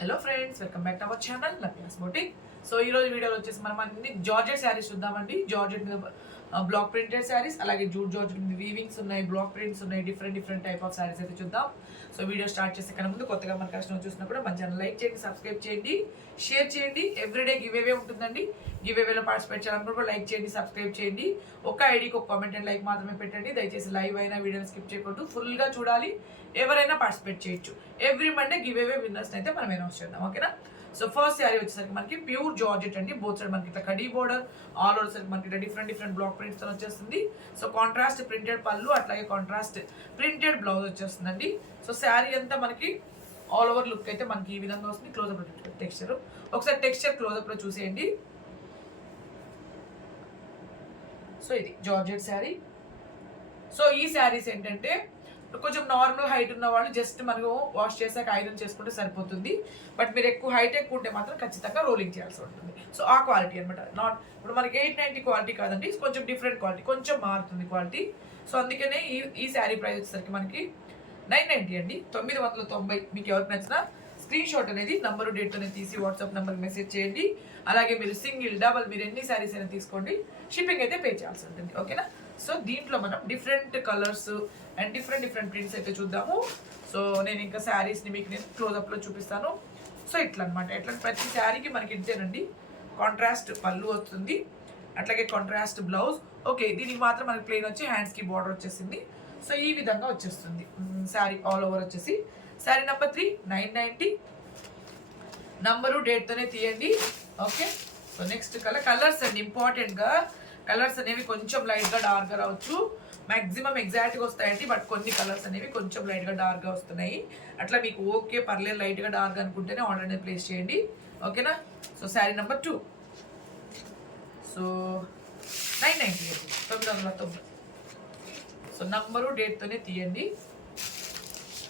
Hello friends, welcome back to our channel Lavyas boutique. So ఈ రోజు వీడియోలో వచ్చేసి మనం అన్ని జార్జెట్ శారీస్ చూద్దామండి. జార్జెట్ మీద బ్లాక్ ప్రింటెడ్ శారీస్, అలాగే జూట్ జార్జెట్ మీద వీవింగ్స్ ఉన్నాయి, బ్లాక్ ప్రింట్స్ ఉన్నాయి, డిఫరెంట్ టైప్ ఆఫ్ శారీస్ అయితే చూద్దాం. సో వీడియో స్టార్ట్ చేసే కన్నా ముందు కొత్తగా మన కస్టమర్ చూసినా కూడా మన ఛానల్ లైక్ చేయండి, సబ్స్క్రైబ్ చేయండి, షేర్ చేయండి. ఎవ్రీడే గివ్ అవే ఉంటుందండి. గివ్ అవేలో పార్టిసిపేట్ చేయాలనుకుంటే కూడా లైక్ చేయండి, సబ్స్క్రైబ్ చేయండి. ఒక ఐడికి ఒక కామెంట్ అండ్ లైక్ మాత్రమే పెట్టండి. దయచేసి లైవ్ అయినా వీడియోని స్కిప్ చేయకూడదు, ఫుల్గా చూడాలి. ఎవరైనా పార్టిసిపేట్ చేయొచ్చు. Every Monday give away winners అయితే మనం అనౌన్స్ చేద్దాం, ఓకేనా? సో ఫస్ట్ శారీ వచ్చేసరికి మనకి ప్యూర్ జార్జెట్ అండి. బోత్ సైడ్ మనకి ఇట్లా khadi border, all over side మనకి డిఫరెంట్ బ్లాక్ ప్రింట్స్ వచ్చేస్తుంది. సో కాంట్రాస్ట్ ప్రింటెడ్ పళ్ళు, అట్లాగే కాంట్రాస్ట్ ప్రింటెడ్ బ్లౌజ్ వచ్చేస్తుందండి. సో శారీ అంతా మనకి ఆల్ ఓవర్ లుక్ అయితే మనకి ఈ విధంగా వస్తుంది. క్లోజ్అప్ టెక్స్చర్, ఒకసారి టెక్స్చర్ క్లోజ్అప్ లో చూసేయండి. సో ఇది జార్జెట్ శారీ. సో ఈ శారీస్ ఏంటంటే కొంచెం నార్మల్ హైట్ ఉన్న వాళ్ళు జస్ట్ మనకు వాష్ చేసాక ఐరన్ చేసుకుంటే సరిపోతుంది. బట్ మీరు ఎక్కువ ఉంటే మాత్రం ఖచ్చితంగా రోలింగ్ చేయాల్సి ఉంటుంది. సో ఆ క్వాలిటీ అనమాట. నాట్ ఇప్పుడు మనకి 890 క్వాలిటీ కాదండి, కొంచెం డిఫరెంట్ క్వాలిటీ, కొంచెం మారుతుంది క్వాలిటీ. సో అందుకనే ఈ శారీ ప్రైస్ వచ్చేసరికి మనకి 990 అండి, 990. మీకు ఎవరికి నచ్చినా స్క్రీన్ షాట్ అనేది నంబరు డేట్ అనేది తీసి వాట్సాప్ నెంబర్కి మెసేజ్ చేయండి. అలాగే మీరు సింగిల్ డబల్ మీరు ఎన్ని శారీస్ అయినా తీసుకోండి, షిప్పింగ్ అయితే పే చేయాల్సి ఉంటుంది, ఓకేనా? సో దీంట్లో మనం different colours and different prints అయితే చూద్దాము. సో నేను ఇంకా శారీస్ని మీకు నేను క్లోజ్అప్లో చూపిస్తాను. సో ఇట్లా అనమాట. ఎట్లా ప్రతి శారీకి మనకి ఇంతేనండి. కాంట్రాస్ట్ పళ్ళు వస్తుంది, అట్లాగే కాంట్రాస్ట్ బ్లౌజ్. ఓకే, దీనికి మాత్రం మనకి ప్లెయిన్ వచ్చి హ్యాండ్స్కి బార్డర్ వచ్చేసింది. సో ఈ విధంగా వచ్చేస్తుంది శారీ ఆల్ ఓవర్ వచ్చేసి. శారీ నెంబర్ 3 990. నంబరు డేట్తోనే తీయండి, ఓకే? సో నెక్స్ట్ కలర్స్ అండి. ఇంపార్టెంట్గా కలర్స్ అనేవి కొంచెం లైట్గా డార్క్గా రావచ్చు, మ్యాక్సిమం ఎగ్జాక్ట్గా వస్తాయండి. బట్ కొన్ని కలర్స్ అనేవి కొంచెం లైట్గా డార్క్గా వస్తున్నాయి. అట్లా మీకు ఓకే పర్లేదు లైట్గా డార్క్ అనుకుంటేనే ఆర్డర్ అనేది ప్లేస్ చేయండి, ఓకేనా? So sari number 2. So 990 990. So number డేట్తోనే తీయండి.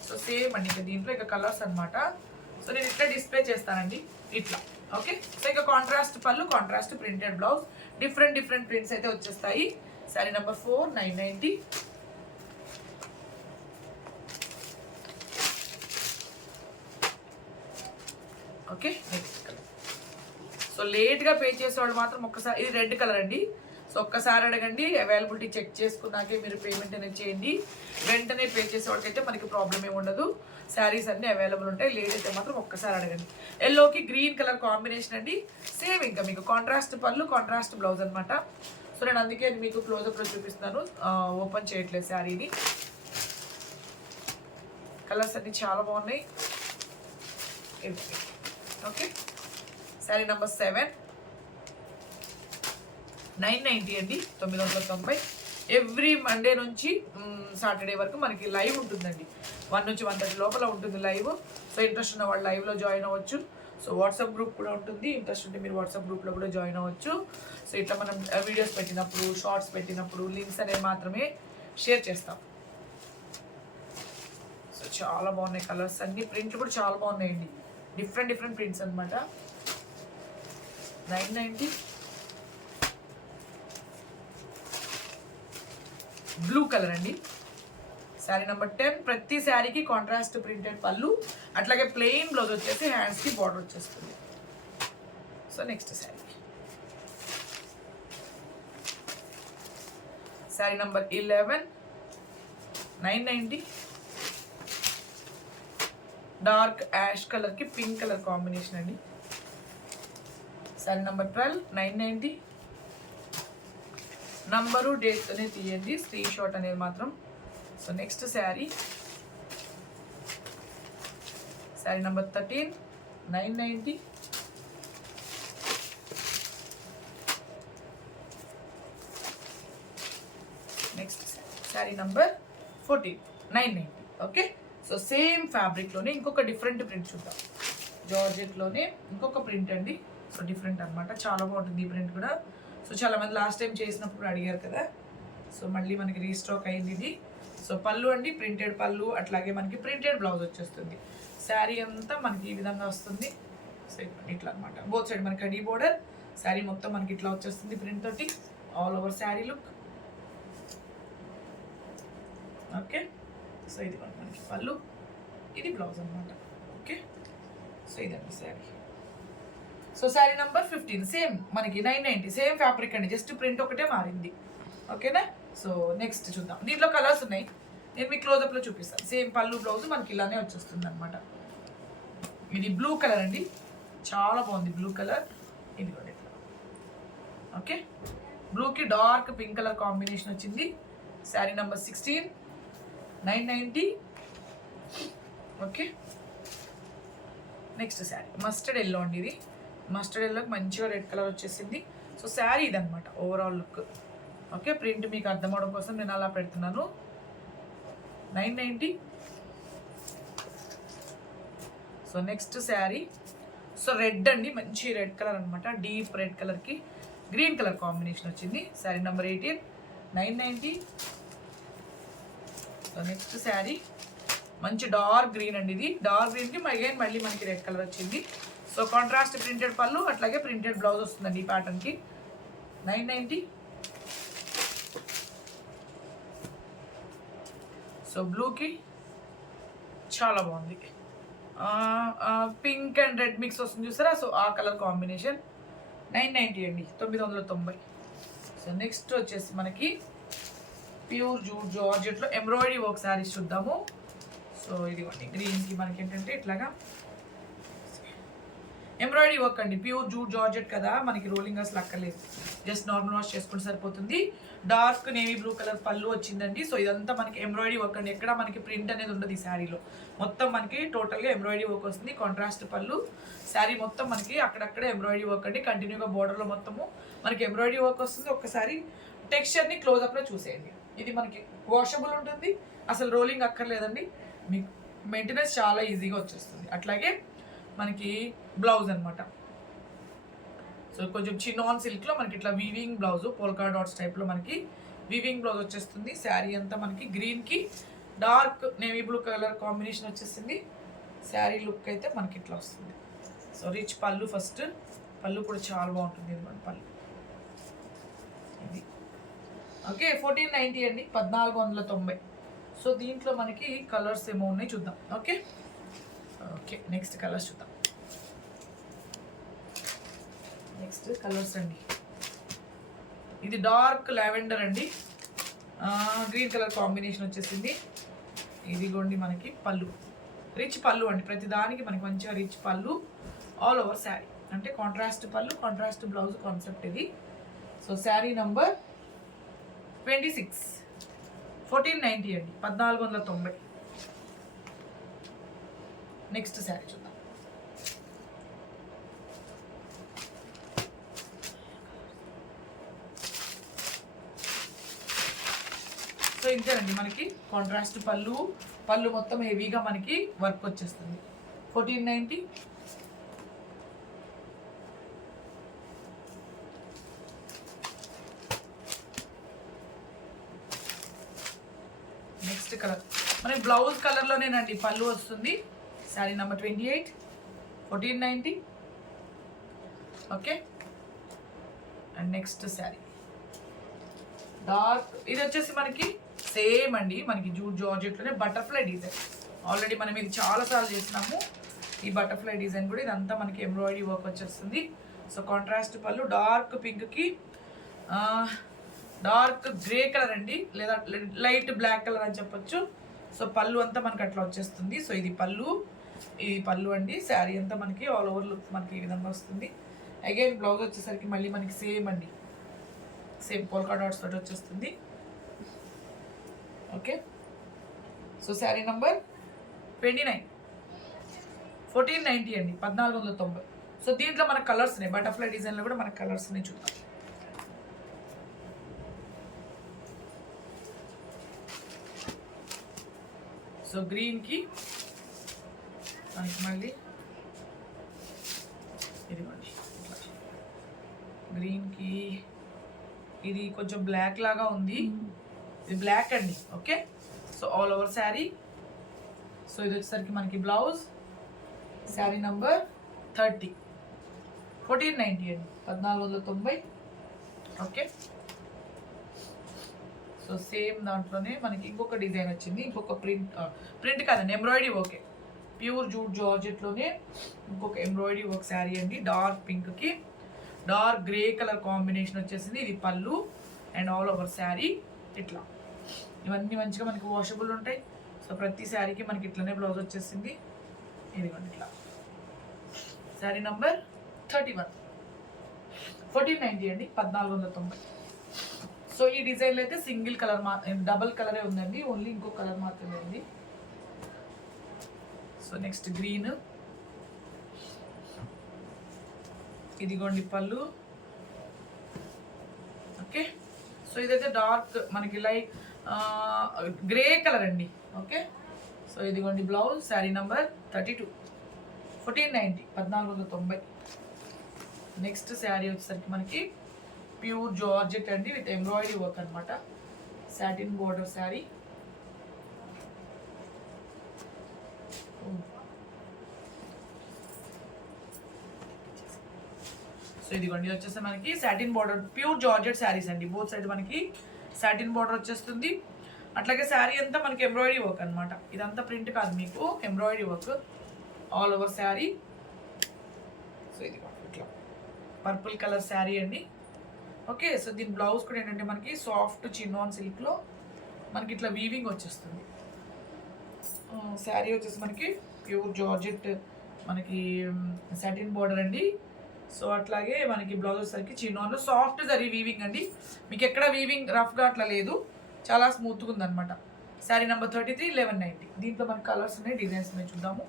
సో సేమ్ అండి, ఇంకా దీంట్లో ఇక కలర్స్ అనమాట. సో నేను ఇట్లా డిస్ప్లే చేస్తానండి, ఇట్లా, ఓకే? సో ఇక కాంట్రాస్ట్ పళ్ళు, contrast printed blouse, different prints అయితే వచ్చేస్తాయి. Sari number 4 990. Okay, next colour. So లేట్గా పే చేసేవాళ్ళు మాత్రం ఒక్కసారి, ఇది రెడ్ కలర్ అండి. సో ఒక్కసారి అడగండి, అవైలబిలిటీ చెక్ చేసుకున్నాకే మీరు పేమెంట్ అనేది చేయండి. వెంటనే పే చేసేవాళ్ళకైతే మనకి ప్రాబ్లం ఏమి ఉండదు. శారీస్ అన్నీ అవైలబుల్ ఉంటాయి. లేట్ అయితే మాత్రం ఒక్కసారి అడగండి. ఎల్లోకి గ్రీన్ కలర్ కాంబినేషన్ అండి. సేమ్ ఇంకా మీకు కాంట్రాస్ట్ పళ్ళు, కాంట్రాస్ట్ బ్లౌజ్ అనమాట. సో నేను అందుకే మీకు క్లోజ్అప్లో చూపిస్తున్నాను, ఓపెన్ చేయట్లేదు శారీని. కలర్స్ అన్నీ చాలా బాగున్నాయి, ఓకే? శారీ నెంబర్ 7 990 అండి, 990. ఎవ్రీ మండే నుంచి సాటర్డే వరకు మనకి లైవ్ ఉంటుందండి. 1 నుంచి 1:30 లోపల ఉంటుంది లైవ్. సో ఇంట్రెస్ట్ ఉన్న వాళ్ళు లైవ్లో జాయిన్ అవ్వచ్చు. సో వాట్సాప్ గ్రూప్ కూడా ఉంటుంది, ఇంట్రెస్ట్ ఉంటే మీరు వాట్సాప్ గ్రూప్లో కూడా జాయిన్ అవ్వచ్చు. సో ఇట్లా మనం వీడియోస్ పెట్టినప్పుడు, షార్ట్స్ పెట్టినప్పుడు లింక్స్ అనేవి మాత్రమే షేర్ చేస్తాం. సో చాలా బాగున్నాయి కలర్స్ అన్ని, ప్రింట్లు కూడా చాలా బాగున్నాయండి. డిఫరెంట్ ప్రింట్స్ అనమాట. 990. బ్లూ కలర్ అండి. శారీ నెంబర్ 10. ప్రతి శారీకి కాంట్రాస్ట్ ప్రింటెడ్ పళ్ళు, అట్లాగే ప్లెయిన్ బ్లౌజ్ వచ్చేసి హ్యాండ్స్కి బార్డర్ వచ్చేస్తుంది. So next sari number 11 990. Dark ash కలర్కి పింక్ కలర్ కాంబినేషన్ అండి. శారీ నెంబర్ 12 990. నంబరు డేట్తోనే తీయండి, స్క్రీన్ షాట్ అనేది మాత్రం. So next sari number 13 990. Next sari number 14 990, okay? So same ఫ్యాబ్రిక్లోనే ఇంకొక డిఫరెంట్ ప్రింట్ చూద్దాం. జార్జెట్లోనే ఇంకొక ప్రింట్ అండి. సో డిఫరెంట్ అనమాట, చాలా బాగుంటుంది ఈ ప్రింట్ కూడా. సో చాలామంది లాస్ట్ టైం చేసినప్పుడు అడిగారు కదా, సో మళ్ళీ మనకి రీస్టాక్ అయింది ఇది. సో పళ్ళు అండి, ప్రింటెడ్ పళ్ళు, అట్లాగే మనకి ప్రింటెడ్ బ్లౌజ్ వచ్చేస్తుంది. శారీ అంతా మనకి ఈ విధంగా వస్తుంది. సో ఇట్లా అనమాట. బోత్ సైడ్ మనకి కడీ బోర్డర్, శారీ మొత్తం మనకి ఇట్లా వచ్చేస్తుంది ప్రింట్ తోటి, all over sari look, okay? So ఇది మనకి పళ్ళు, ఇది బ్లౌజ్ అనమాట, ఓకే? సో ఇదండి sari. So sari number 15 same మనకి 990 సేమ్ ఫ్యాబ్రిక్ అండి, జస్ట్ ప్రింట్ ఒకటే మారింది. ఓకేనా. సో నెక్స్ట్ చూద్దాం. దీంట్లో కలర్స్ ఉన్నాయి, నేను మీకు క్లోజప్లో చూపిస్తాను. సేమ్ పళ్ళు బ్లౌజ్ మనకి ఇలానే వచ్చేస్తుంది అనమాట. ఇది బ్లూ కలర్ అండి, చాలా బాగుంది బ్లూ కలర్. ఇది కూడా ఇట్లా ఓకే, బ్లూకి డార్క్ పింక్ కలర్ కాంబినేషన్ వచ్చింది. Sari number 16 990. Okay, next sari mustard yellow అండి. ఇది మస్టర్డ్ ఎల్లోకి మంచిగా రెడ్ కలర్ వచ్చేసింది. సో శారీ ఇదనమాట ఓవరాల్ లుక్. ఓకే, ప్రింట్ మీకు అర్థం అవడం కోసం నేను అలా పెడుతున్నాను. 990. So next sari, so red అండి, మంచి రెడ్ కలర్ అనమాట, డీప్ రెడ్ కలర్కి గ్రీన్ కలర్ కాంబినేషన్ వచ్చింది. Sari number 18 990. So next sari మంచి డార్క్ గ్రీన్ అండి. ఇది డార్క్ గ్రీన్కి అగైన్ మళ్ళీ మనకి రెడ్ కలర్ వచ్చింది. సో కాంట్రాస్ట్ ప్రింటెడ్ పళ్ళు, అట్లాగే ప్రింటెడ్ బ్లౌజ్ వస్తుందండి ఈ ప్యాటర్న్కి. 990. సో బ్లూకి చాలా బాగుంది, పింక్ అండ్ రెడ్ మిక్స్ వస్తుంది చూసారా, సో ఆ కలర్ కాంబినేషన్. 990 అండి, 990. సో నెక్స్ట్ వచ్చేసి మనకి ప్యూర్ జూట్ జార్జెట్లో ఎంబ్రాయిడరీ వర్క్ శారీస్ చూద్దాము. సో ఇదిగోండి గ్రీన్కి మనకి ఏంటంటే ఇట్లాగా ఎంబ్రాయిడరీ వర్క్ అండి, ప్యూర్ జూట్ జార్జెట్ కదా, మనకి రోలింగ్ అసలు అక్కర్లేదు, జస్ట్ నార్మల్ వాష్ చేసుకుంటే సరిపోతుంది. డార్క్ నేవీ బ్లూ కలర్ పళ్ళు వచ్చిందండి. సో ఇదంతా మనకి ఎంబ్రాయిడరీ వర్క్ అండి, ఎక్కడ మనకి ప్రింట్ అనేది ఉండదు ఈ శారీలో. మొత్తం మనకి టోటల్గా ఎంబ్రాయిడరీ వర్క్ వస్తుంది. కాంట్రాస్ట్ పళ్ళు, శారీ మొత్తం మనకి అక్కడక్కడ ఎంబ్రాయిడరీ వర్క్ అండి, కంటిన్యూగా బోర్డర్లో మొత్తము మనకి ఎంబ్రాయిడరీ వర్క్ వస్తుంది. ఒక్కసారి టెక్స్చర్ని క్లోజప్లో చూసేయండి. ఇది మనకి వాషబుల్ ఉంటుంది, అసలు రోలింగ్ అక్కర్లేదండి, మీకు మెయింటెనెన్స్ చాలా ఈజీగా వచ్చేస్తుంది. అట్లాగే మనకి బ్లౌజ్ అనమాట, సో కొంచెం చినాన్ సిల్క్లో మనకి ఇట్లా వీవింగ్ బ్లౌజ్, పోల్కా డాట్స్ టైప్లో మనకి వీవింగ్ బ్లౌజ్ వచ్చేస్తుంది. శారీ అంతా మనకి గ్రీన్కి dark navy blue colour combination వచ్చేసింది. శారీ లుక్ అయితే మనకి ఇట్లా వస్తుంది. సో రిచ్ పళ్ళు, ఫస్ట్ పళ్ళు కూడా చాలా బాగుంటుంది. ఇది మన పళ్ళు ఇది. ఓకే, 1490 అండి, 1490. సో దీంట్లో మనకి కలర్స్ ఏమో ఉన్నాయి చూద్దాం. ఓకే ఓకే, నెక్స్ట్ కలర్స్ చూద్దాం. నెక్స్ట్ కలర్స్ అండి, ఇది డార్క్ లావెండర్ అండి, గ్రీన్ కలర్ కాంబినేషన్ వచ్చేసింది. ఇదిగోండి మనకి పళ్ళు, రిచ్ పళ్ళు అండి, ప్రతి దానికి మనకి మంచిగా రిచ్ పళ్ళు ఆల్ ఓవర్ శారీ, అంటే కాంట్రాస్ట్ పళ్ళు కాంట్రాస్ట్ బ్లౌజ్ కాన్సెప్ట్ ఇది. సో శారీ నంబర్ 26 1490 అండి, 1490. నెక్స్ట్ శారీ చూద్దాం. సో ఇంతేనండి, మనకి కాంట్రాస్ట్ పళ్ళు, పళ్ళు మొత్తం హెవీగా మనకి వర్క్ వచ్చేస్తుంది. 1490. నెక్స్ట్ కలర్ మనకి బ్లౌజ్ కలర్లోనేనండి పళ్ళు వస్తుంది. Sari number 28 1490. Okay, and next sari dark, ఇది వచ్చేసి మనకి సేమ్ అండి, మనకి జూట్ జార్జెట్లోనే బటర్ఫ్లై డిజైన్. ఆల్రెడీ మనం ఇది చాలాసార్లు చేసినాము. ఈ బటర్ఫ్లై డిజైన్ కూడా ఇదంతా మనకి ఎంబ్రాయిడరీ వర్క్ వచ్చేస్తుంది. సో కాంట్రాస్ట్ పళ్ళు డార్క్ పింక్కి డార్క్ గ్రే కలర్ అండి, లేదా లైట్ బ్లాక్ కలర్ అని చెప్పొచ్చు. సో పళ్ళు అంతా మనకి అట్లా వచ్చేస్తుంది. సో ఇది పళ్ళు అండి. శారీ అంతా మనకి ఆల్ ఓవర్ లుక్ మనకి ఈ విధంగా వస్తుంది. అగైన్ బ్లౌజ్ వచ్చేసరికి మళ్ళీ మనకి సేమ్ అండి, సేమ్ పోల్కా డాట్స్ తోటి వచ్చేస్తుంది. ఓకే, సో శారీ నంబర్ 29 1490 అండి, 1490. సో దీంట్లో మనకు కలర్స్ ఉన్నాయి, బటర్ఫ్లై డిజైన్లో కూడా మనకు కలర్స్ ఉన్నాయి చూద్దాం. సో గ్రీన్కి మనకి మళ్ళీ ఇదిగోండి గ్రీన్కి ఇది కొంచెం బ్లాక్ లాగా ఉంది, ఇది బ్లాక్ అండి. Okay, so all over sari. So ఇది వచ్చేసరికి మనకి బ్లౌజ్. శారీ నంబర్ 30 1490 అండి, 1490. ఓకే, సో సేమ్ దాంట్లోనే మనకి ఇంకొక డిజైన్ వచ్చింది, ఇంకొక ప్రింట్ కాదండి ఎంబ్రాయిడరీ. ఓకే, ప్యూర్ జూట్ జార్జెట్లోనే ఇంకొక ఎంబ్రాయిడరీ వర్క్ శారీ అండి. డార్క్ పింక్కి డార్క్ గ్రే కలర్ కాంబినేషన్ వచ్చేసింది. ఇది పళ్ళు అండ్ ఆల్ ఓవర్ శారీ ఇట్లా. ఇవన్నీ మంచిగా మనకి వాషబుల్ ఉంటాయి. సో ప్రతి శారీకి మనకి ఇట్లనే బ్లౌజ్ వచ్చేసింది. ఇదిగోండి ఇట్లా. శారీ నంబర్ 31, 1490 అండి, 1490. సో ఈ డిజైన్లో అయితే సింగిల్ కలర్ డబల్ కలరే ఉందండి, ఓన్లీ ఇంకో కలర్ మాత్రమే ఉంది. సో నెక్స్ట్ గ్రీన్, ఇదిగోండి పళ్ళు. ఓకే, సో ఇదైతే డార్క్ మనకి లైట్ గ్రే కలర్ అండి. ఓకే, సో ఇదిగోండి blouse. Sari number 32, 1490, 1490. Next sari వచ్చేసరికి మనకి ప్యూర్ జార్జెట్ అండి విత్ ఎంబ్రాయిడరీ వర్క్ అనమాట. Satin border sari. సో ఇదిగోండి వచ్చేసి మనకి satin border pure georgette saris అండి. బోత్ సైడ్ మనకి సాటిన్ బోర్డర్ వచ్చేస్తుంది. అట్లాగే శారీ అంతా మనకి ఎంబ్రాయిడరీ వర్క్ అనమాట. ఇదంతా ప్రింట్ కాదు, మీకు embroidery work all over sari. So ఇది ఇట్లా పర్పుల్ కలర్ శారీ అండి. ఓకే, సో దీని బ్లౌజ్ కూడా ఏంటంటే మనకి సాఫ్ట్ చిన్నాన్ సిల్క్లో మనకి ఇట్లా వీవింగ్ వచ్చేస్తుంది. శారీ వచ్చేసి మనకి ప్యూర్ జార్జెట్ మనకి సాటిన్ బోర్డర్ అండి. సో అట్లాగే మనకి బ్లౌజ్ వచ్చేసరికి చిన్నాన్లో సాఫ్ట్ జరీ వీవింగ్ అండి. మీకు ఎక్కడ వీవింగ్ రఫ్గా అట్లా లేదు, చాలా స్మూత్గా ఉందన్నమాట. శారీ నెంబర్ 33, 1190. దీంట్లో మనకి కలర్స్ ఉన్నాయి, డిజైన్స్ ఉన్నాయి, చూద్దాము.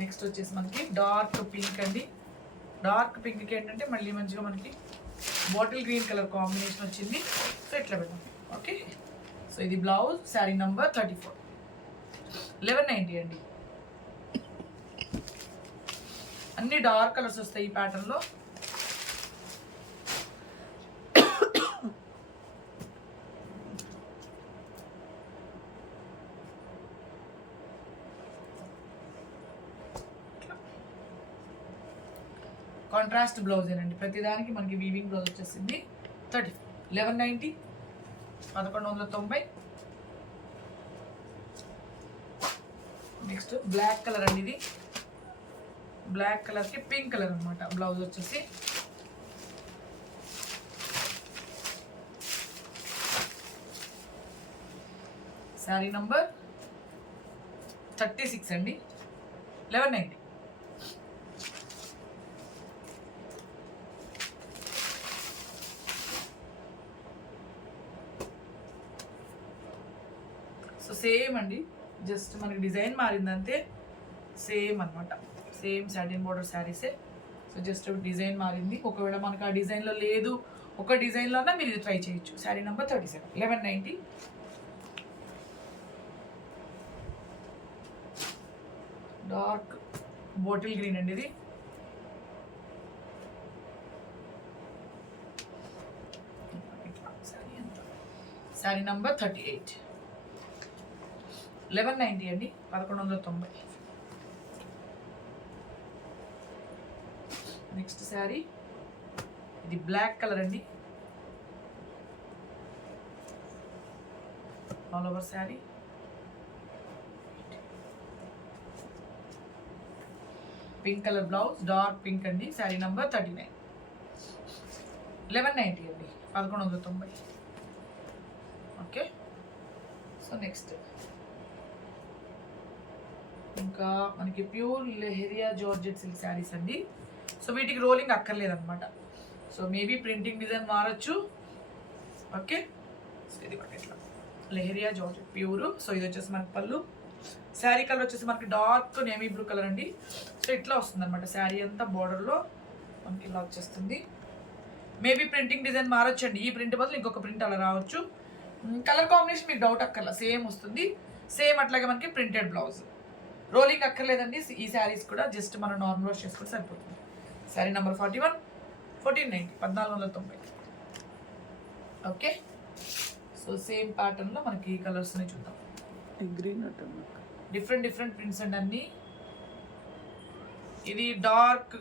నెక్స్ట్ వచ్చేసి మనకి డార్క్ పింక్ అండి. డార్క్ పింక్కి ఏంటంటే మళ్ళీ మంచిగా మనకి బాటిల్ గ్రీన్ కలర్ కాంబినేషన్ వచ్చింది. సో ఇట్లా పెడదాం. ఓకే, సో ఇది బ్లౌజ్. శారీ నంబర్ 34, 1190 అండి. అన్ని డార్క్ కలర్స్ వస్తాయి ఈ ప్యాటర్న్లో. కాంట్రాస్ట్ బ్లౌజ్ ఏనండి, ప్రతిదానికి మనకి వీవింగ్ బ్లౌజ్ వచ్చేసింది. 1190, 1190. నెక్స్ట్ బ్లాక్ కలర్ అండి. ఇది బ్లాక్ కలర్కి పింక్ కలర్ అనమాట బ్లౌజ్ వచ్చేసి. శారీ నంబర్ 36 అండి, 1190. సో సేమ్ అండి, జస్ట్ మనకి డిజైన్ మారిందంతే. సేమ్ అనమాట, సేమ్ సాటిన్ బోర్డర్ శారీసే. సో జస్ట్ డిజైన్ మారింది. ఒకవేళ మనకు ఆ డిజైన్లో లేదు, ఒక డిజైన్లోనే మీరు ఇది ట్రై చేయొచ్చు. Sari number 37, 1190. Dark bottle green అండి ఇది. శారీ నెంబర్ 38, 1190 అండి, 1190. నెక్స్ట్ శారీ ఇది బ్లాక్ కలర్ అండి, all over sari. Pink colour blouse, dark pink అండి. శారీ నంబర్ 39, 1190 అండి, 1190. ఓకే, సో నెక్స్ట్ ఇంకా మనకి pure lehariya georgette silk saris అండి. సో వీటికి రోలింగ్ అక్కర్లేదన్నమాట. సో మేబీ ప్రింటింగ్ డిజైన్ మారచ్చు. ఓకే, సో ఇది ఇట్లా లెహరియా జార్జెట్ ప్యూర్. సో ఇది వచ్చేసి మనకి పళ్ళు. శారీ కలర్ వచ్చేసి మనకి డార్క్ నేవీ బ్లూ కలర్ అండి. సో ఇట్లా వస్తుంది అనమాట శారీ అంతా. బార్డర్లో మనకి ఇలా వచ్చేస్తుంది. మేబీ ప్రింటింగ్ డిజైన్ మారొచ్చండి. ఈ ప్రింట్ బదులు ఇంకొక ప్రింట్ అలా రావచ్చు. కలర్ కాంబినేషన్ మీకు డౌట్ అక్కర్లా, సేమ్ వస్తుంది. సేమ్ అట్లాగే మనకి ప్రింటెడ్ బ్లౌజ్. రోలింగ్ అక్కర్లేదండి ఈ శారీస్ కూడా, జస్ట్ మనం నార్మల్ వాష్ చేసుకుంటే సరిపోతుంది. Sari number 41, 1490, 1490. Okay, so same ప్యాటర్న్లో మనకి ఈ కలర్స్ని చూద్దాం. గ్రీన్ డిఫరెంట్ ప్రింట్స్ అండి అన్నీ. ఇది డార్క్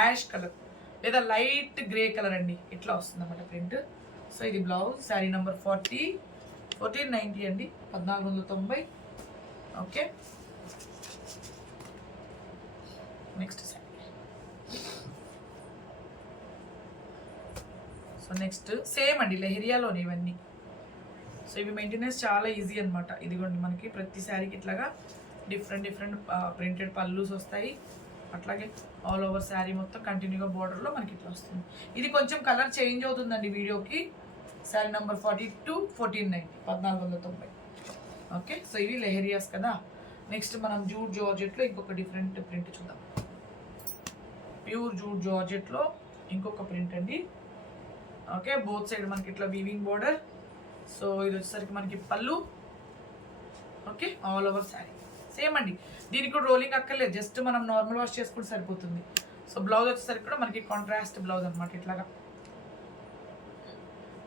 యాష్ కలర్ లేదా లైట్ గ్రే కలర్ అండి, ఇట్లా వస్తుంది అన్నమాట ప్రింట్. సో ఇది బ్లౌజ్. శారీ నెంబర్ 40, 1490 అండి, 1490. Okay, next sari. So next same అండి, లెహరియాలోని ఇవన్నీ. సో ఇవి మెయింటెనెన్స్ చాలా ఈజీ అనమాట. ఇదిగోండి మనకి ప్రతి శారీకి ఇట్లాగా డిఫరెంట్ ప్రింటెడ్ పల్లూస్ వస్తాయి. అట్లాగే ఆల్ ఓవర్ శారీ మొత్తం కంటిన్యూగా బోర్డర్లో మనకి ఇట్లా వస్తుంది. ఇది కొంచెం కలర్ చేంజ్ అవుతుందండి వీడియోకి. శారీ నెంబర్ 42, 1490, 1490. ఓకే, సో ఇవి లెహరియాస్ కదా. నెక్స్ట్ మనం జూట్ జార్జెట్లో ఇంకొక డిఫరెంట్ ప్రింట్ చూద్దాం. ప్యూర్ జూట్ జార్జెట్లో ఇంకొక ప్రింట్ అండి. ఓకే, బోత్ సైడ్ మనకి ఇట్లా వీవింగ్ బోర్డర్. సో ఇది వచ్చేసరికి మనకి పళ్ళు. Okay, all over sari same అండి. దీనికి కూడా రోలింగ్ అక్కర్లేదు, జస్ట్ మనం నార్మల్ వాష్ చేసుకుంటే సరిపోతుంది. సో బ్లౌజ్ వచ్చేసరికి కూడా మనకి కాంట్రాస్ట్ బ్లౌజ్ అనమాట. ఇట్లాగా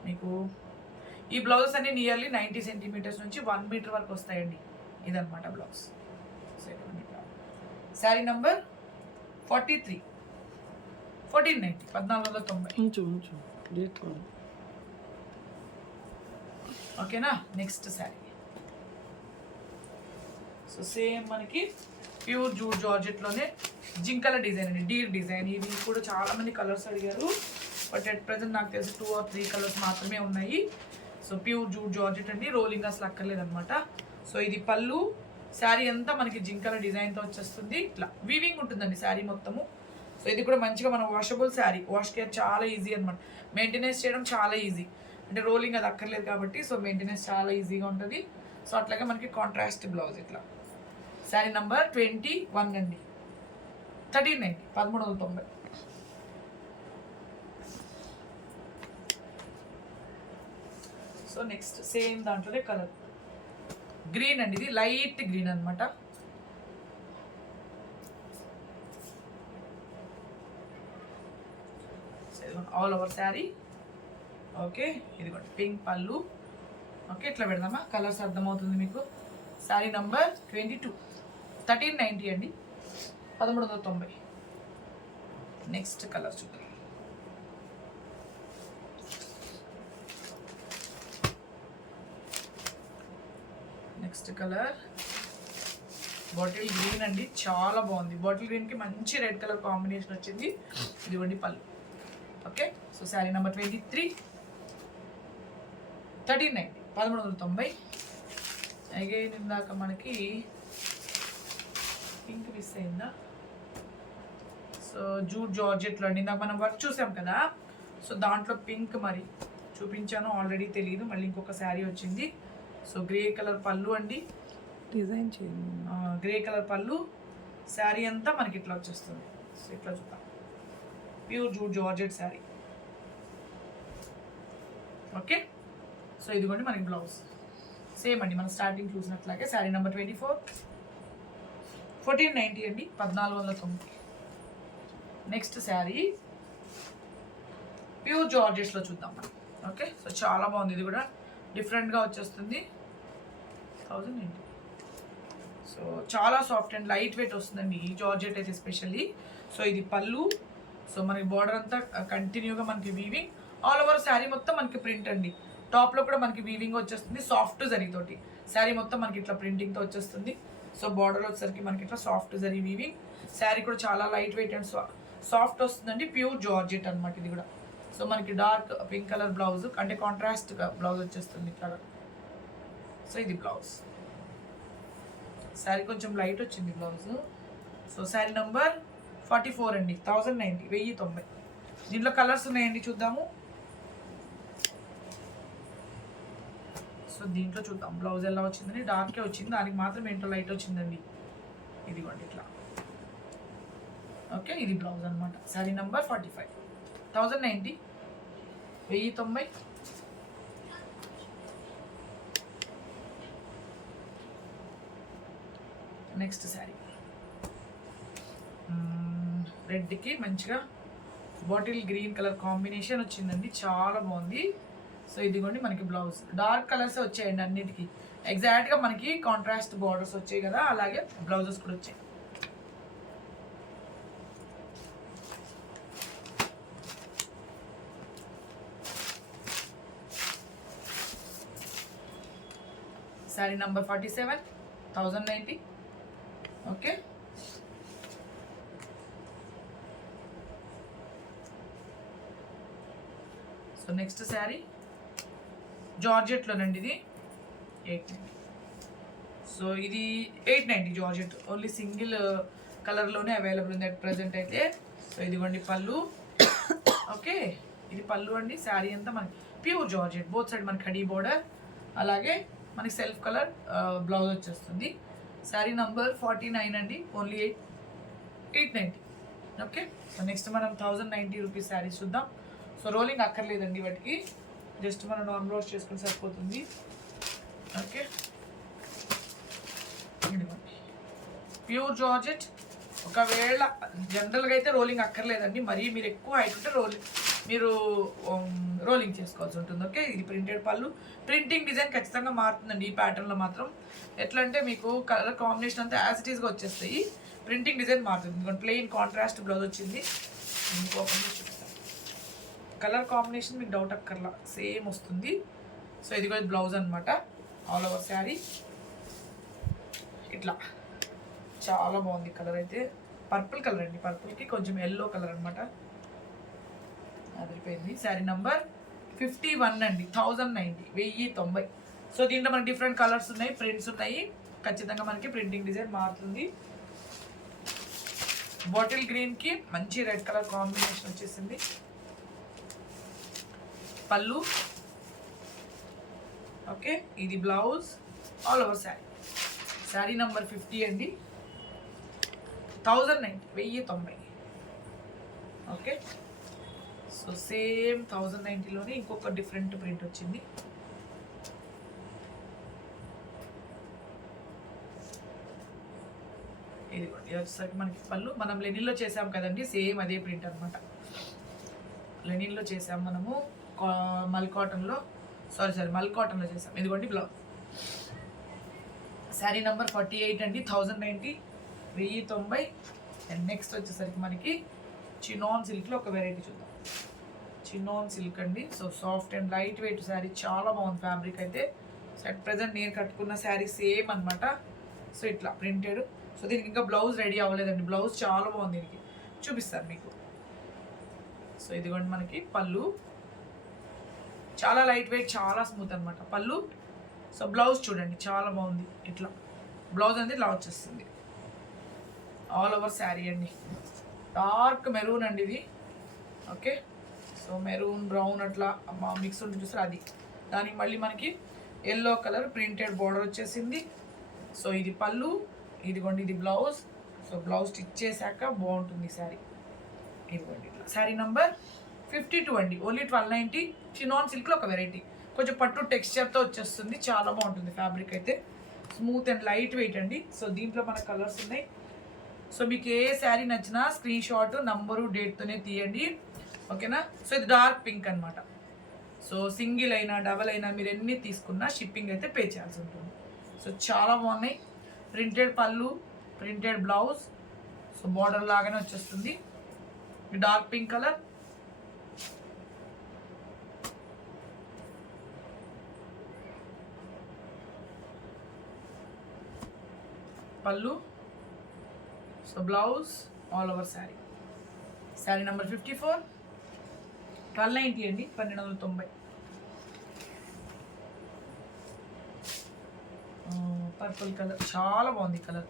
మీకు ఈ బ్లౌజెస్ అన్ని నియర్లీ 90 సెంటీమీటర్స్ నుంచి 1 మీటర్ వరకు వస్తాయండి. ఇదనమాట బ్లౌజ్. So sari number 43, 1490, 1490. ఓకేనా, నెక్స్ట్ శారీ. సో సేమ్ మనకి ప్యూర్ జూట్ జార్జెట్లోనే జింకల డిజైన్ అండి, డీర్ డిజైన్. ఇవి కూడా చాలామంది కలర్స్ అడిగారు, బట్ అట్ ప్రజెంట్ నాకు తెలిసి 2 or 3 కలర్స్ మాత్రమే ఉన్నాయి. సో ప్యూర్ జూట్ జార్జెట్ అండి, రోలింగ్ అసలు అక్కర్లేదనమాట. సో ఇది పళ్ళు. శారీ అంతా మనకి జింకల డిజైన్తో వచ్చేస్తుంది. ఇట్లా వీవింగ్ ఉంటుందండి శారీ మొత్తము. సో ఇది కూడా మంచిగా మన వాషబుల్ శారీ, వాష్ కేర్ చాలా ఈజీ అనమాట. మెయింటెనెన్స్ చేయడం చాలా ఈజీ, అంటే రోలింగ్ అది అక్కర్లేదు కాబట్టి. సో మెయింటెనెన్స్ చాలా ఈజీగా ఉంటుంది. సో అట్లాగే మనకి కాంట్రాస్ట్ బ్లౌజ్. ఇట్లా శారీ నంబర్ 21 అండి, 1390, 1390. సో నెక్స్ట్ సేమ్ దాంట్లోనే కలర్ గ్రీన్ అండి, ఇది లైట్ గ్రీన్ అనమాట. All over sari. ఓకే, ఇదిగోండి పింక్ పళ్ళు. ఓకే, ఇట్లా పెడదామా, కలర్స్ అర్థమవుతుంది మీకు. శారీ నంబర్ 22, 1390 అండి, 1390. నెక్స్ట్ కలర్ చూద్దాం. నెక్స్ట్ కలర్ బాటిల్ గ్రీన్ అండి, చాలా బాగుంది. బాటిల్ గ్రీన్కి మంచి రెడ్ కలర్ కాంబినేషన్ వచ్చింది. ఇదిగోండి పళ్ళు. Okay, so sari number 23, 1390, 1390. Again ఇందాక మనకి పింక్ మిస్ అయిందా. సో జూట్ జార్జెట్లో అండి, ఇందాక మనం వర్క్ చూసాం కదా. సో దాంట్లో పింక్ మరి చూపించాను ఆల్రెడీ, తెలియదు. మళ్ళీ ఇంకొక శారీ వచ్చింది. సో గ్రే కలర్ పళ్ళు అండి, డిజైన్ చేయండి. గ్రే కలర్ పళ్ళు. శారీ అంతా మనకి ఇట్లా వచ్చేస్తుంది. సో ఇట్లా చూద్దాం, pure jute georgette sari. Okay, so ఇదిగోండి మనకి బ్లౌజ్ సేమ్ అండి, మనం స్టార్టింగ్ చూసినట్లాగే. శారీ నెంబర్ 24, 1490 అండి, 1490. నెక్స్ట్ శారీ ప్యూర్ జార్జెట్స్లో చూద్దాం మనం. ఓకే, సో చాలా బాగుంది. ఇది కూడా డిఫరెంట్గా వచ్చేస్తుంది. 1080. సో చాలా సాఫ్ట్ అండ్ లైట్ వెయిట్ వస్తుందండి ఈ జార్జెట్ అయితే ఎస్పెషల్లీ. సో ఇది పళ్ళు. సో మనకి బార్డర్ అంతా కంటిన్యూగా మనకి వీవింగ్. ఆల్ ఓవర్ శారీ మొత్తం మనకి ప్రింట్ అండి. టాప్లో కూడా మనకి వీవింగ్ వచ్చేస్తుంది, సాఫ్ట్ జరీతోటి. శారీ మొత్తం మనకి ఇట్లా ప్రింటింగ్తో వచ్చేస్తుంది. సో బార్డర్ వచ్చేసరికి మనకి ఇట్లా సాఫ్ట్ జరీ వీవింగ్. శారీ కూడా చాలా లైట్ వెయిట్ అండ్ సాఫ్ట్ వస్తుందండి, ప్యూర్ జార్జెట్ అనమాట ఇది కూడా. సో మనకి డార్క్ పింక్ కలర్ బ్లౌజ్, అంటే కాంట్రాస్ట్ బ్లౌజ్ వచ్చేస్తుంది ఇట్లా. సో ఇది బ్లౌజ్. శారీ కొంచెం లైట్ వచ్చింది బ్లౌజ్. సో శారీ నంబర్ 44 అండి, 1090, 1090. దీంట్లో కలర్స్ ఉన్నాయండి, చూద్దాము. సో దీంట్లో చూద్దాం బ్లౌజ్ ఎలా వచ్చిందని. డార్కే వచ్చింది, దానికి మాత్రం ఏంటో లైట్ వచ్చిందండి. ఇదిగోండి ఇట్లా. ఓకే, ఇది బ్లౌజ్ అనమాట. శారీ నంబర్ 45, 1090, 1090. నెక్స్ట్ శారీ రెడ్కి మంచిగా బాటిల్ గ్రీన్ కలర్ కాంబినేషన్ వచ్చిందండి, చాలా బాగుంది. సో ఇదిగోండి మనకి బ్లౌజ్. డార్క్ కలర్స్ వచ్చాయండి అన్నిటికీ. ఎగ్జాక్ట్గా మనకి కాంట్రాస్ట్ బార్డర్స్ వచ్చాయి కదా, అలాగే బ్లౌజెస్ కూడా వచ్చాయి. Sari number 47, 1090. Okay, so next sari జార్జెట్లోనండి, ఇది 890. సో ఇది 890 జార్జెట్, ఓన్లీ సింగిల్ కలర్లోనే అవైలబుల్ ఉంది అట్ ప్రజెంట్ అయితే. సో ఇదిగోండి పళ్ళు. ఓకే, ఇది పళ్ళు అండి. శారీ అంతా మనకి ప్యూర్ జార్జెట్, బోత్ సైడ్ మనకి కడీ బోర్డర్, అలాగే మనకి సెల్ఫ్ కలర్ బ్లౌజ్ వచ్చేస్తుంది. శారీ నంబర్ 49 అండి, ఓన్లీ 890. ఓకే, సో నెక్స్ట్ మనం 1090 రూపీస్ శారీస్ చూద్దాం. సో రోలింగ్ అక్కర్లేదండి వాటికి, జస్ట్ మనం నాన్ రోస్ట్ చేసుకుని సరిపోతుంది. Okay, pure georgette. ఒకవేళ జనరల్గా అయితే రోలింగ్ అక్కర్లేదండి, మరీ మీరు ఎక్కువ హైట్ ఉంటే మీరు రోలింగ్ చేసుకోవాల్సి ఉంటుంది. ఓకే, ఇది ప్రింటెడ్ పళ్ళు. ప్రింటింగ్ డిజైన్ ఖచ్చితంగా మారుతుందండి ఈ ప్యాటర్న్లో మాత్రం. ఎట్లా అంటే మీకు కలర్ కాంబినేషన్ అంతా యాజ్ ఇట్ ఈస్గా వచ్చేస్తాయి, ప్రింటింగ్ డిజైన్ మారుతుంది. ఎందుకంటే ప్లెయిన్ కాంట్రాస్ట్ బ్లౌజ్ వచ్చింది. మీకు ఓపెన్ చేసి చూపిస్తాను. కలర్ కాంబినేషన్ మీకు డౌట్ అక్కర్లా, సేమ్ వస్తుంది. సో ఇది కూడా బ్లౌజ్ అనమాట, ఆల్ ఓవర్ శారీ ఇట్లా చాలా బాగుంది. కలర్ అయితే పర్పుల్ కలర్ అండి, పర్పుల్కి కొంచెం ఎల్లో కలర్ అనమాట, అదిరిపోయింది. శారీ నంబర్ 51 అండి, 1090, 1090. సో దీంట్లో మనకి డిఫరెంట్ కలర్స్ ఉన్నాయి, ప్రింట్స్ ఉన్నాయి. ఖచ్చితంగా మనకి ప్రింటింగ్ డిజైన్ మారుతుంది. బాటిల్ గ్రీన్కి మంచి రెడ్ కలర్ కాంబినేషన్ వచ్చేసింది. పళ్ళు. ఓకే, ఇది blouse, all over sari. Sari number 50 అండి, 1090, 1090. ఓకే, సో సేమ్ 1090లోనే ఇంకొక డిఫరెంట్ ప్రింట్ వచ్చింది. ఇది వచ్చేసరికి మనకి పళ్ళు. మనం లెనిన్లో చేసాం కదండి, సేమ్ అదే ప్రింట్ అనమాట. లెనిన్లో చేసాం మనము, మల్ కాటన్లో చేసాం. ఇదిగోండి బ్లౌజ్. శారీ నెంబర్ 48 అండి, 1090, 1090. అండ్ నెక్స్ట్ వచ్చేసరికి మనకి చినాన్ సిల్క్లో ఒక వెరైటీ చూద్దాం. చినాన్ సిల్క్ అండి, so soft and light weight sari, చాలా బాగుంది ఫ్యాబ్రిక్ అయితే. సో అట్ ప్రజెంట్ నేను కట్టుకున్న శారీ సేమ్ అనమాట. సో ఇట్లా ప్రింటెడ్. సో దీనికి ఇంకా బ్లౌజ్ రెడీ అవ్వలేదండి, బ్లౌజ్ చాలా బాగుంది, దీనికి చూపిస్తాను మీకు. సో ఇదిగోండి మనకి పళ్ళు, చాలా లైట్ వెయిట్, చాలా స్మూత్ అనమాట పళ్ళు. సో బ్లౌజ్ చూడండి చాలా బాగుంది, ఇట్లా బ్లౌజ్ అనేది ఇలా వచ్చేస్తుంది. ఆల్ ఓవర్ శారీ అండి, డార్క్ మెరూన్ అండి ఇది. ఓకే, సో మెరూన్ బ్రౌన్ అట్లా మిక్స్ ఉంటుంది చూసారు, అది. దానికి మళ్ళీ మనకి ఎల్లో కలర్ ప్రింటెడ్ బోర్డర్ వచ్చేసింది. సో ఇది పళ్ళు, ఇదిగోండి ఇది బ్లౌజ్. సో బ్లౌజ్ స్టిచ్ చేశాక బాగుంటుంది శారీ. ఇదిగోండి ఇట్లా. శారీ నంబర్ 52 అండి, ఓన్లీ 1290. చినాన్ సిల్క్లో ఒక వెరైటీ, కొంచెం పట్టు టెక్స్చర్తో వచ్చేస్తుంది, చాలా బాగుంటుంది ఫ్యాబ్రిక్ అయితే. స్మూత్ అండ్ లైట్ వెయిట్ అండి. సో దీంట్లో మన కలర్స్ ఉన్నాయి. సో మీకు ఏ శారీ నచ్చినా స్క్రీన్ షాట్, నంబరు, డేట్తోనే తీయండి, ఓకేనా. సో ఇది డార్క్ పింక్ అనమాట. సో సింగిల్ అయినా డబల్ అయినా మీరు ఎన్ని తీసుకున్నా షిప్పింగ్ అయితే పే చేయాల్సి ఉంటుంది. సో చాలా బాగున్నాయి. ప్రింటెడ్ పళ్ళు, ప్రింటెడ్ బ్లౌజ్, సో బార్డర్ లాగానే వచ్చేస్తుంది. డార్క్ పింక్ కలర్, పళ్ళు, so blouse, all over sari. Sari number 54, 1290 అండి, 1290. పర్పుల్ కలర్ చాలా బాగుంది కలర్.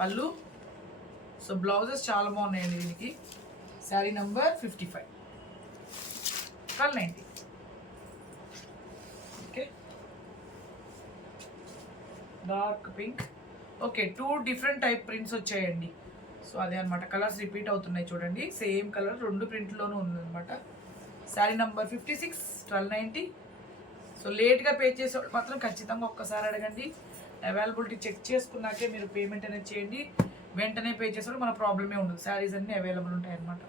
పళ్ళు, సో బ్లౌజెస్ చాలా బాగున్నాయండి దీనికి. Sari number 55, 1290. Okay, dark pink. Okay, 2 different type prints వచ్చాయండి. సో అదే అనమాట, కలర్స్ రిపీట్ అవుతున్నాయి చూడండి, సేమ్ కలర్ 2 ప్రింట్లోనూ ఉందన్నమాట. శారీ నంబర్ 56, 1290. సో లేట్గా పే చేసేవాళ్ళు మాత్రం ఖచ్చితంగా ఒక్కసారి అడగండి, అవైలబిలిటీ చెక్ చేసుకున్నాకే మీరు పేమెంట్ అనేది చేయండి. వెంటనే పే చేసేవాళ్ళు మన ప్రాబ్లమే ఉండదు, శారీస్ అన్నీ అవైలబుల్ ఉంటాయి అన్నమాట,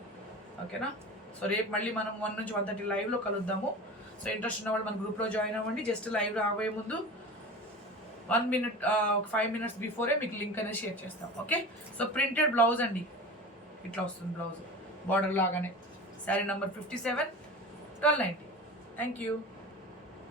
ఓకేనా. సో రేపు మళ్ళీ మనం 1 నుంచి 1:30 లైవ్లో కలుద్దాము. సో ఇంట్రెస్ట్ ఉన్న వాళ్ళు మన గ్రూప్లో జాయిన్ అవ్వండి. జస్ట్ లైవ్ రాబోయే ముందు 1 minute, 5 minutes బిఫోరే మీకు లింక్ అనేది షేర్ చేస్తాం, ఓకే. సో ప్రింటెడ్ బ్లౌజ్ అండి, ఇట్లా వస్తుంది బ్లౌజ్ బార్డర్ లాగానే. శారీ నెంబర్ 57, 1290. Thank you.